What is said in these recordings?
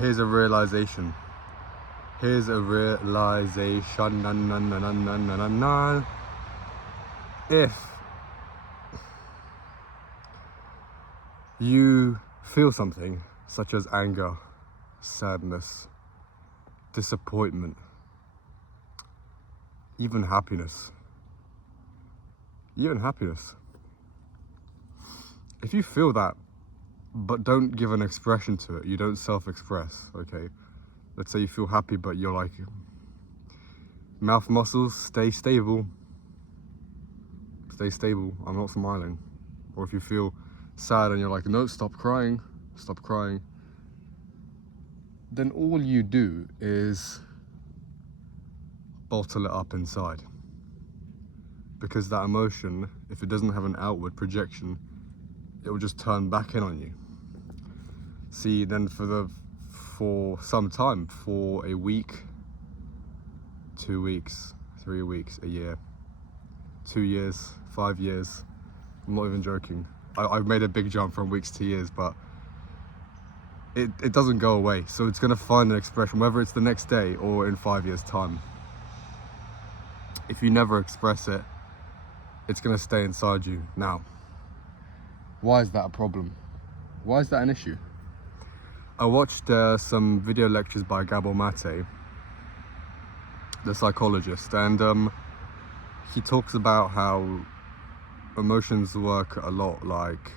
Here's a realization. Here's a realization. Na, na, na, na, na, na, na, na. If you feel something such as anger, sadness, disappointment, even happiness, if you feel that but don't give an expression to it, you don't self-express, okay? Let's say you feel happy but you're like, mouth muscles, stay stable, I'm not smiling. Or if you feel sad and you're like, no, stop crying, then all you do is bottle it up inside. Because that emotion, if it doesn't have an outward projection, it will just turn back in on you. See, then for some time, for a week, 2 weeks, 3 weeks, a year, 2 years, 5 years, I'm not even joking. I've made a big jump from weeks to years, but it doesn't go away. So it's gonna find an expression, whether it's the next day or in 5 years' time. If you never express it, it's gonna stay inside you. Now, why is that a problem? Why is that an issue? I watched some video lectures by Gabor Mate, the psychologist, and he talks about how emotions work a lot like,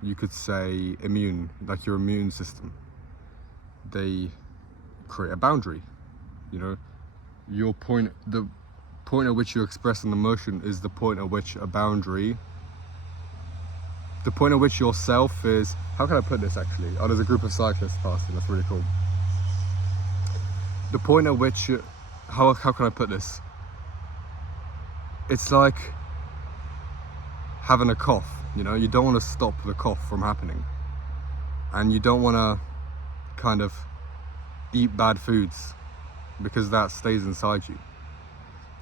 you could say, like your immune system. They create a boundary, you know. The point at which you express an emotion is the point at which a boundary, the point at which yourself is, how can I put this actually? Oh, there's a group of cyclists passing, that's really cool. The point at which, how can I put this? It's like having a cough, you know, you don't want to stop the cough from happening. And you don't want to kind of eat bad foods because that stays inside you.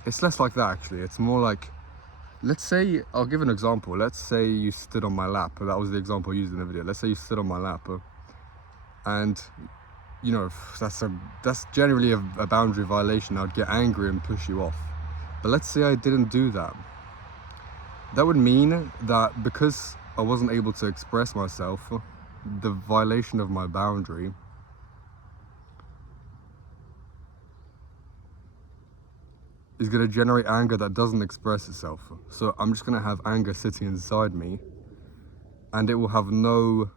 It's less like that actually, it's more like, let's say, I'll give an example. Let's say you stood on my lap. That was the example I used in the video. Let's say you stood on my lap, and you know, that's generally a boundary violation. I'd get angry and push you off. But let's say I didn't do that. That would mean that because I wasn't able to express myself, the violation of my boundary is going to generate anger that doesn't express itself. So I'm just going to have anger sitting inside me, and it will have no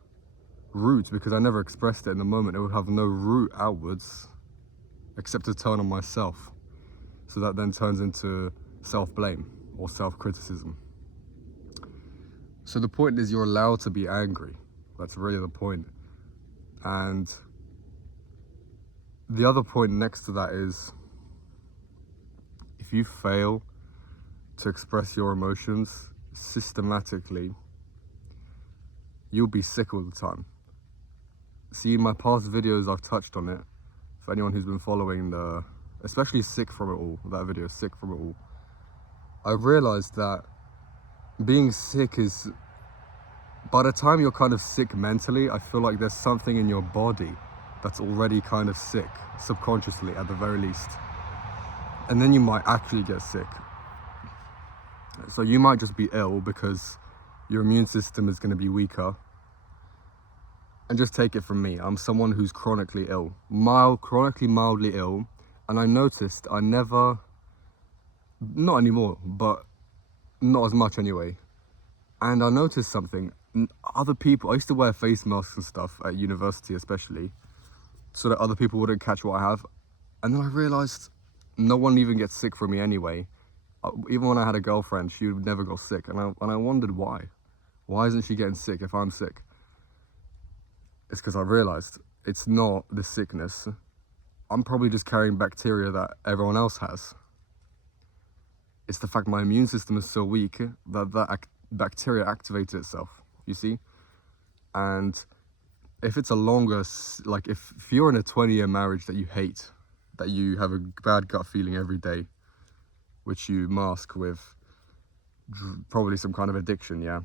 root because I never expressed it in the moment. It will have no root outwards except to turn on myself. So that then turns into self-blame or self-criticism. So the point is, you're allowed to be angry. That's really the point. And the other point next to that is, if you fail to express your emotions systematically, you'll be sick all the time. See, in my past videos, I've touched on it. For anyone who's been following especially Sick From It All, that video, Sick From It All, I've realized that being sick is, by the time you're kind of sick mentally, I feel like there's something in your body that's already kind of sick, subconsciously at the very least. And then you might actually get sick. So you might just be ill because your immune system is going to be weaker. And just take it from me, I'm someone who's chronically ill, chronically mildly ill, and I noticed I never, not anymore, but not as much anyway. And I noticed something. Other people, I used to wear face masks and stuff at university especially, so that other people wouldn't catch what I have. And then I realized no one even gets sick from me anyway. Even when I had a girlfriend, she would never go sick. And I wondered why. Why isn't she getting sick if I'm sick? It's because I realized it's not the sickness. I'm probably just carrying bacteria that everyone else has. It's the fact my immune system is so weak that bacteria activated itself, you see? And if it's a longer, like if you're in a 20-year marriage that you hate, that you have a bad gut feeling every day, which you mask with probably some kind of addiction, yeah,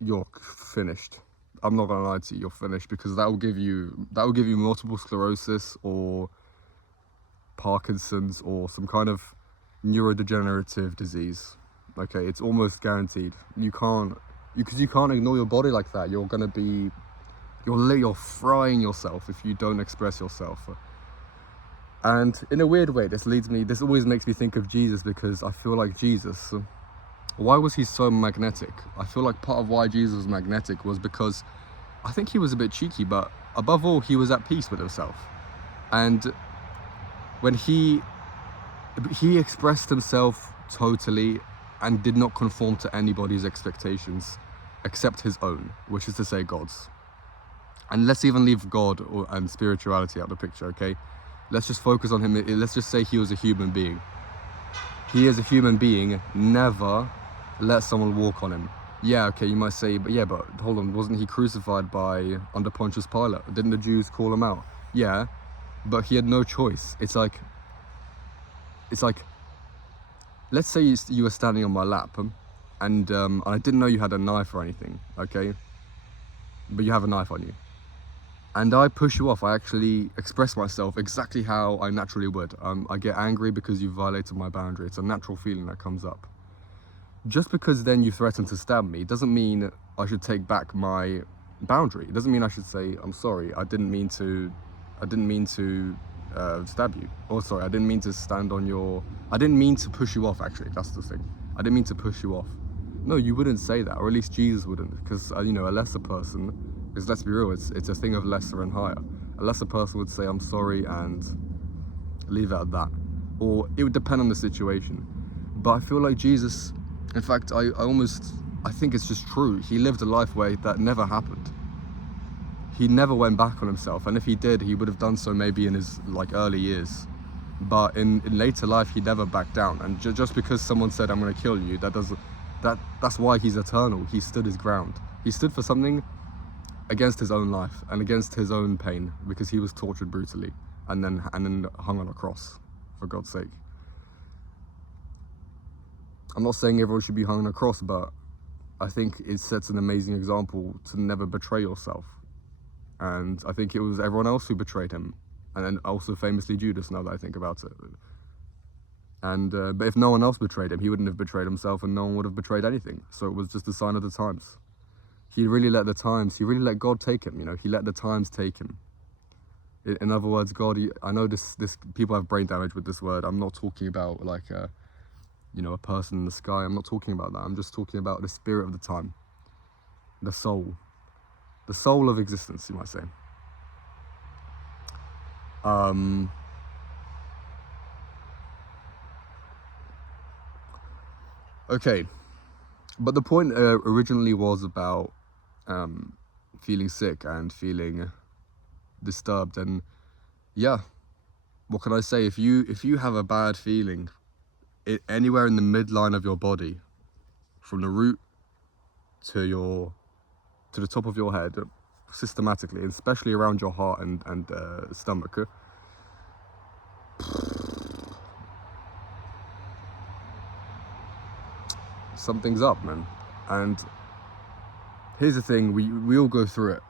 you're finished. I'm not gonna lie to you, you're finished, because that will give you multiple sclerosis or Parkinson's or some kind of neurodegenerative disease. Okay, it's almost guaranteed. Because you can't ignore your body like that. You're frying yourself if you don't express yourself. And in a weird way, this always makes me think of Jesus, because I feel like Jesus, why was he so magnetic? I feel like part of why Jesus was magnetic was because I think he was a bit cheeky, but above all, he was at peace with himself. And when he expressed himself totally and did not conform to anybody's expectations except his own, which is to say God's. And let's even leave God and spirituality out of the picture, okay? Let's just focus on him. Let's just say he was a human being. He as a human being never let someone walk on him. Yeah, okay, you might say, but hold on, wasn't he crucified under Pontius Pilate? Didn't the Jews call him out? Yeah, but he had no choice. It's like, let's say you were standing on my lap, and I didn't know you had a knife or anything, okay? But you have a knife on you. And I push you off. I actually express myself exactly how I naturally would. I get angry because you violated my boundary. It's a natural feeling that comes up. Just because then you threaten to stab me doesn't mean I should take back my boundary. It doesn't mean I should say, I'm sorry, I didn't mean to stab you. Or sorry, I didn't mean to I didn't mean to push you off, actually. That's the thing. I didn't mean to push you off. No, you wouldn't say that, or at least Jesus wouldn't, because, a lesser person, because let's be real, it's a thing of lesser and higher. A lesser person would say, I'm sorry, and leave it at that. Or it would depend on the situation. But I feel like Jesus, in fact, I think it's just true. He lived a life where that never happened. He never went back on himself, and if he did, he would have done so maybe in his early years. But in later life, he never backed down. And just because someone said, I'm going to kill you, that's why he's eternal. He stood his ground. He stood for something against his own life and against his own pain, because he was tortured brutally and then hung on a cross, for God's sake. I'm not saying everyone should be hung on a cross, but I think it sets an amazing example to never betray yourself. And I think it was everyone else who betrayed him, and then also famously Judas, now that I think about it. And but if no one else betrayed him, he wouldn't have betrayed himself, and no one would have betrayed anything. So it was just a sign of the times. He really let God take him. He let the times take him. In other words, God, I know this people have brain damage with this word. I'm not talking about a person in the sky. I'm not talking about that. I'm just talking about the spirit of the time, the soul of existence, you might say. Okay, but the point originally was about feeling sick and feeling disturbed, and yeah, what can I say? If you have a bad feeling anywhere in the midline of your body, from the root to the top of your head, systematically, especially around your heart and stomach, something's up, man. And here's the thing, we all go through it.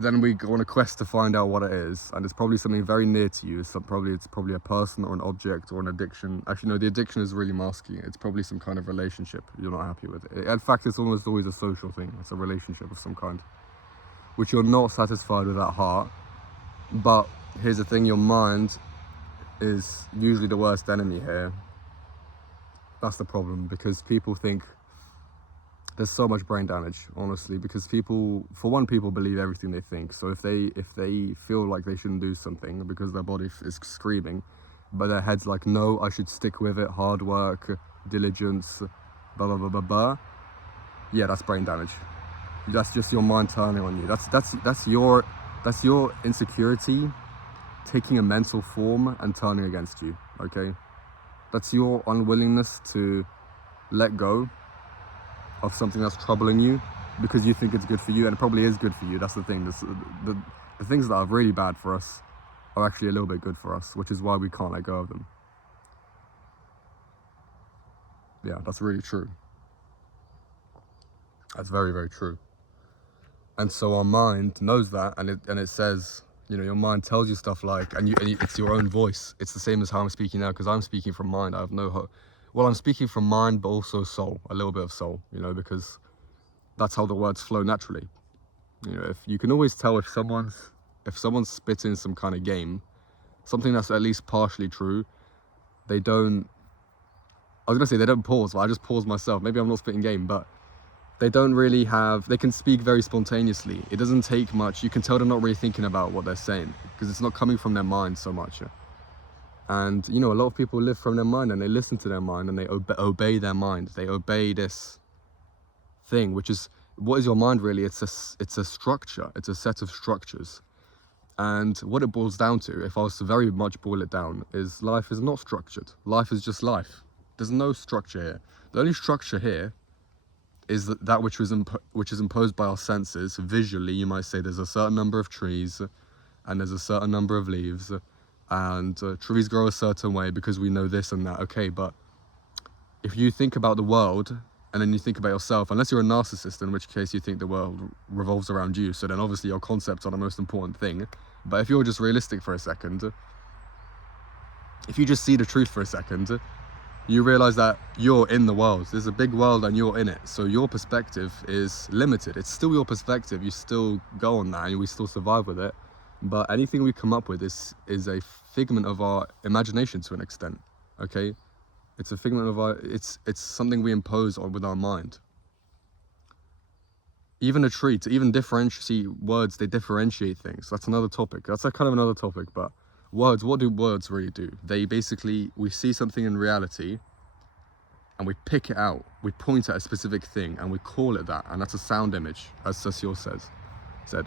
Then we go on a quest to find out what it is, and it's probably something very near to you. It's probably a person or an object or an addiction. Actually, no, the addiction is really masking it. It's probably some kind of relationship you're not happy with. In fact, it's almost always a social thing. It's a relationship of some kind, which you're not satisfied with at heart. But here's the thing, your mind is usually the worst enemy here. That's the problem, because people think there's so much brain damage, honestly, because people believe everything they think. So if they feel like they shouldn't do something because their body is screaming, but their head's like, no, I should stick with it, hard work, diligence, blah blah blah blah blah. Yeah, that's brain damage. That's just your mind turning on you. That's your insecurity taking a mental form and turning against you. Okay, that's your unwillingness to let go of something that's troubling you because you think it's good for you, and it probably is good for you. That's the thing. The things that are really bad for us are actually a little bit good for us, which is why we can't let go of them. Yeah, that's really true. That's very, very true. And so our mind knows that, and it says, you know, your mind tells you stuff like, and it's your own voice. It's the same as how I'm speaking now, because I'm speaking from mind. I have no hope. Well, I'm speaking from mind, but also soul, a little bit of soul, you know, because that's how the words flow naturally. You know, if you can always tell if someone's spitting some kind of game, something that's at least partially true, they don't, I was gonna say they don't pause, but I just paused myself. Maybe I'm not spitting game, but they don't really have, they can speak very spontaneously. It doesn't take much. You can tell they're not really thinking about what they're saying because it's not coming from their mind so much. And, you know, a lot of people live from their mind and they listen to their mind and they obey their mind. They obey this thing, which is, what is your mind really? It's a structure. It's a set of structures. And what it boils down to, if I was to very much boil it down, is life is not structured. Life is just life. There's no structure here. The only structure here is that which is imposed by our senses. Visually, you might say there's a certain number of trees and there's a certain number of leaves, and trees grow a certain way because we know this and that. Okay, but if you think about the world and then you think about yourself, unless you're a narcissist, in which case you think the world revolves around you, so then obviously your concepts are the most important thing. But if you're just realistic for a second, if you just see the truth for a second, you realize that you're in the world. There's a big world and you're in it. So your perspective is limited. It's still your perspective. You still go on that and we still survive with it. But anything we come up with is a figment of our imagination to an extent. Okay? It's a figment of our, it's something we impose on with our mind. Even a tree, to even differentiate words, they differentiate things. That's another topic. That's kind of another topic, but words, what do words really do? They basically, we see something in reality and we pick it out. We point at a specific thing and we call it that. And that's a sound image, as Saussure said.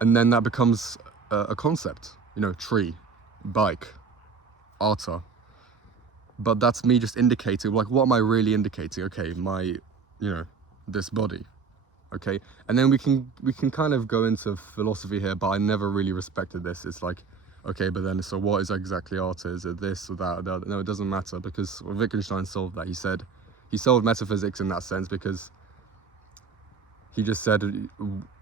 And then that becomes a concept, you know, tree, bike, Arta. But that's me just indicating, like, what am I really indicating? Okay, my, you know, this body. Okay, and then we can kind of go into philosophy here, but I never really respected this. It's like, okay, but then so what is exactly art? Is it this or that or that? No, it doesn't matter, because Wittgenstein solved that. He said he solved metaphysics in that sense because he just said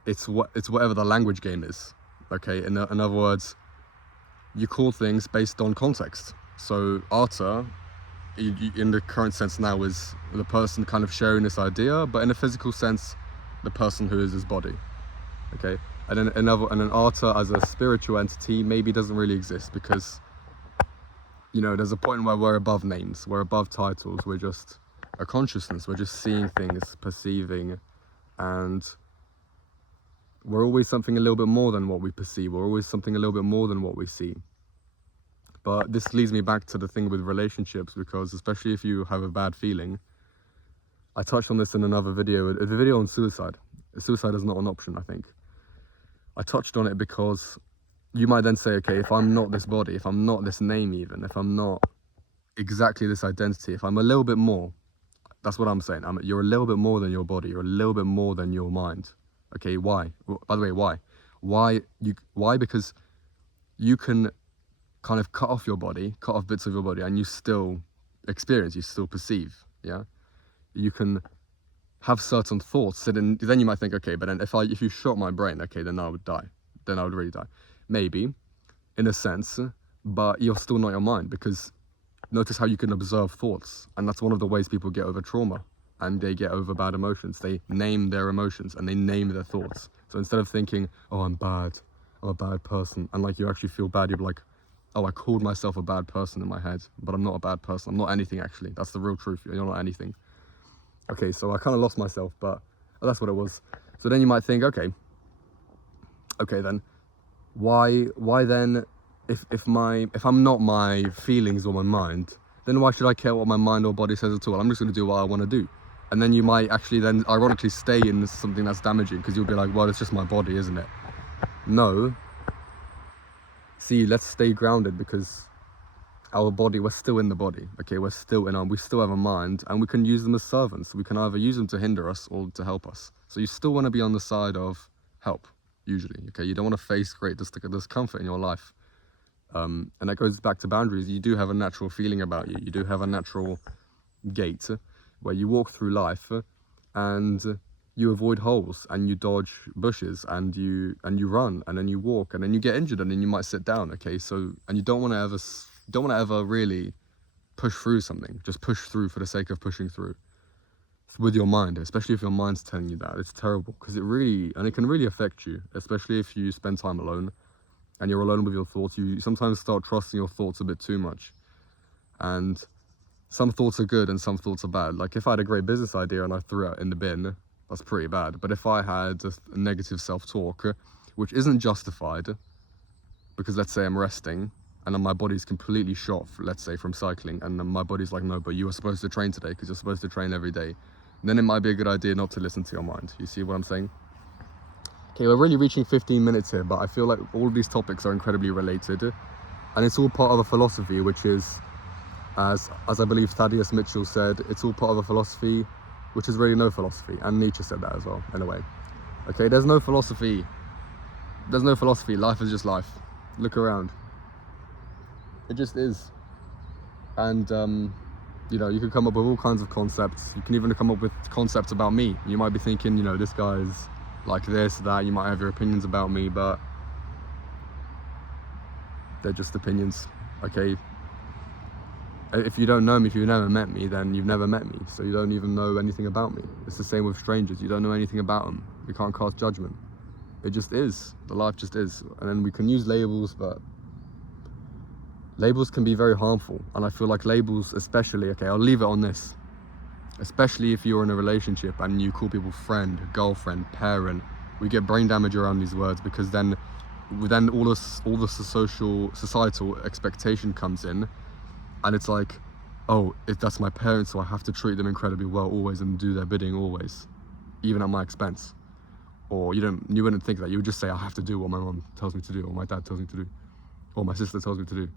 it's whatever the language game is. Okay, in other words, you call things based on context. So arta, in the current sense now, is the person kind of sharing this idea, but in a physical sense, the person who is his body. Okay, and then an arta as a spiritual entity maybe doesn't really exist, because, you know, there's a point where we're above names, we're above titles, we're just a consciousness, we're just seeing things, perceiving, and we're always something a little bit more than what we perceive, we're always something a little bit more than what we see. But this leads me back to the thing with relationships, because especially if you have a bad feeling, I touched on this in another video, a video on suicide. Suicide is not an option, I think. I touched on it because you might then say, okay, if I'm not this body, if I'm not this name even, if I'm not exactly this identity, if I'm a little bit more, that's what I'm saying. You're a little bit more than your body, you're a little bit more than your mind. Okay, why? By the way, why? Why? Because you can kind of cut off your body, cut off bits of your body, and you still experience, you still perceive, yeah? You can have certain thoughts, so then you might think, okay, but then if you shot my brain, okay, then I would die. Then I would really die. Maybe, in a sense, but you're still not your mind, because notice how you can observe thoughts, and that's one of the ways people get over trauma, and they get over bad emotions. They name their emotions, and they name their thoughts. So instead of thinking, oh, I'm bad, I'm a bad person, and like you actually feel bad, you're like, oh, I called myself a bad person in my head, but I'm not a bad person. I'm not anything, actually. That's the real truth. You're not anything. Okay, so I kind of lost myself, but that's what it was. So then you might think, okay then, why then, if I'm not my feelings or my mind, then why should I care what my mind or body says at all? I'm just going to do what I want to do. And then you might actually then ironically stay in something that's damaging, because you'll be like, well, it's just my body, isn't it? No. See, let's stay grounded, because our body, we're still in the body, okay? We still have a mind, and we can use them as servants. We can either use them to hinder us or to help us. So you still want to be on the side of help, usually, okay? You don't want to face great discomfort in your life. And that goes back to boundaries. You do have a natural feeling about you. You do have a natural gait where you walk through life, and you avoid holes and you dodge bushes and you run and then you walk and then you get injured and then you might sit down. Okay, so and you don't want to ever really push through something. Just push through for the sake of pushing through with your mind, especially if your mind's telling you that. It's terrible because it can really affect you, especially if you spend time alone and you're alone with your thoughts. You sometimes start trusting your thoughts a bit too much, and some thoughts are good and some thoughts are bad. Like if I had a great business idea and I threw it in the bin, that's pretty bad. But if I had a negative self-talk, which isn't justified, because let's say I'm resting and then my body's completely shot, let's say from cycling, and then my body's like, no, but you were supposed to train today because you're supposed to train every day, then it might be a good idea not to listen to your mind. You see what I'm saying? Okay, we're really reaching 15 minutes here, but I feel like all of these topics are incredibly related, and it's all part of a philosophy, which is, as I believe Thaddeus Mitchell said, it's all part of a philosophy which is really no philosophy, and Nietzsche said that as well, in a way. Okay, there's no philosophy, life is just life. Look around, it just is. And you know, you can come up with all kinds of concepts. You can even come up with concepts about me. You might be thinking, you know, this guy's like this, that. You might have your opinions about me, but they're just opinions, okay? If you don't know me, if you've never met me, then you've never met me, so you don't even know anything about me. It's the same with strangers. You don't know anything about them. You can't cast judgment. It just is. The life just is. And then we can use labels, but labels can be very harmful. And I feel like labels especially, okay, I'll leave it on this, especially if you're in a relationship and you call people friend, girlfriend, parent, we get brain damage around these words, because then all the societal expectation comes in. And it's like, oh, that's my parents, so I have to treat them incredibly well always and do their bidding always, even at my expense. Or you wouldn't think that. You would just say, I have to do what my mom tells me to do, or my dad tells me to do, or my sister tells me to do.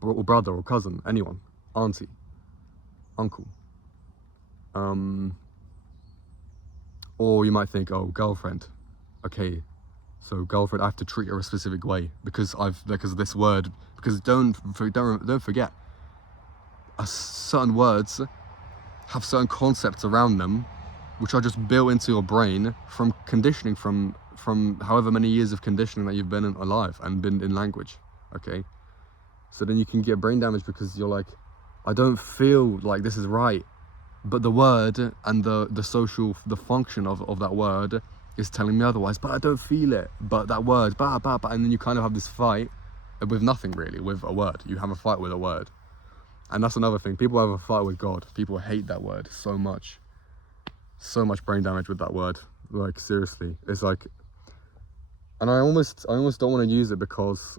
Or brother or cousin, anyone, auntie, uncle. Or you might think, oh, girlfriend. Okay, so girlfriend, I have to treat her a specific way because of this word. Because don't forget, certain words have certain concepts around them, which are just built into your brain from conditioning, from however many years of conditioning that you've been alive and been in language. Okay, so then you can get brain damage because you're like, I don't feel like this is right, but the word and the function of that word is telling me otherwise, but I don't feel it. But that word, and then you kind of have this fight with nothing really, with a word. You have a fight with a word. And that's another thing. People have a fight with God. People hate that word so much. So much brain damage with that word. Like, seriously. It's like, and I almost don't want to use it because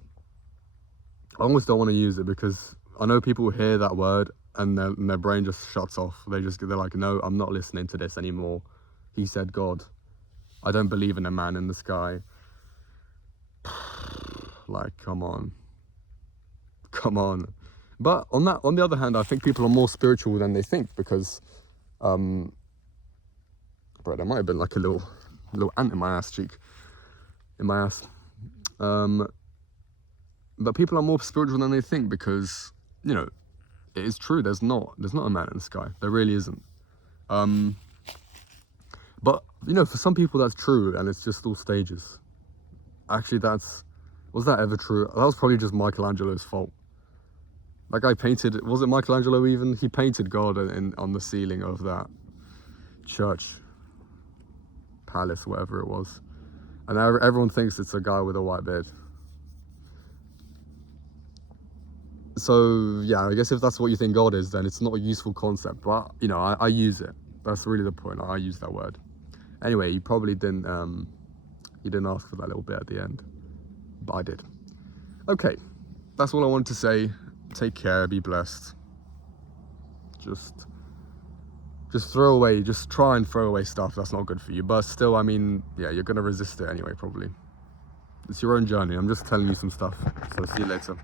I know people hear that word and their brain just shuts off. They're like, no, I'm not listening to this anymore. He said God. I don't believe in a man in the sky. Like, come on. But on the other hand, I think people are more spiritual than they think, because bro, there might have been like a little ant in my ass. But people are more spiritual than they think, because, you know, it is true, there's not a man in the sky. There really isn't. But, you know, for some people that's true, and it's just all stages. Actually, was that ever true? That was probably just Michelangelo's fault. That guy painted, was it Michelangelo even? He painted God on the ceiling of that church, palace, whatever it was. And everyone thinks it's a guy with a white beard. So, yeah, I guess if that's what you think God is, then it's not a useful concept. But, you know, I use it. That's really the point. I use that word. Anyway, you probably didn't ask for that little bit at the end. But I did. Okay, that's all I wanted to say. Take care, be blessed. Just try and throw away stuff that's not good for you. But still, I mean, yeah, you're gonna resist it anyway, probably. It's your own journey. I'm just telling you some stuff. So see you later.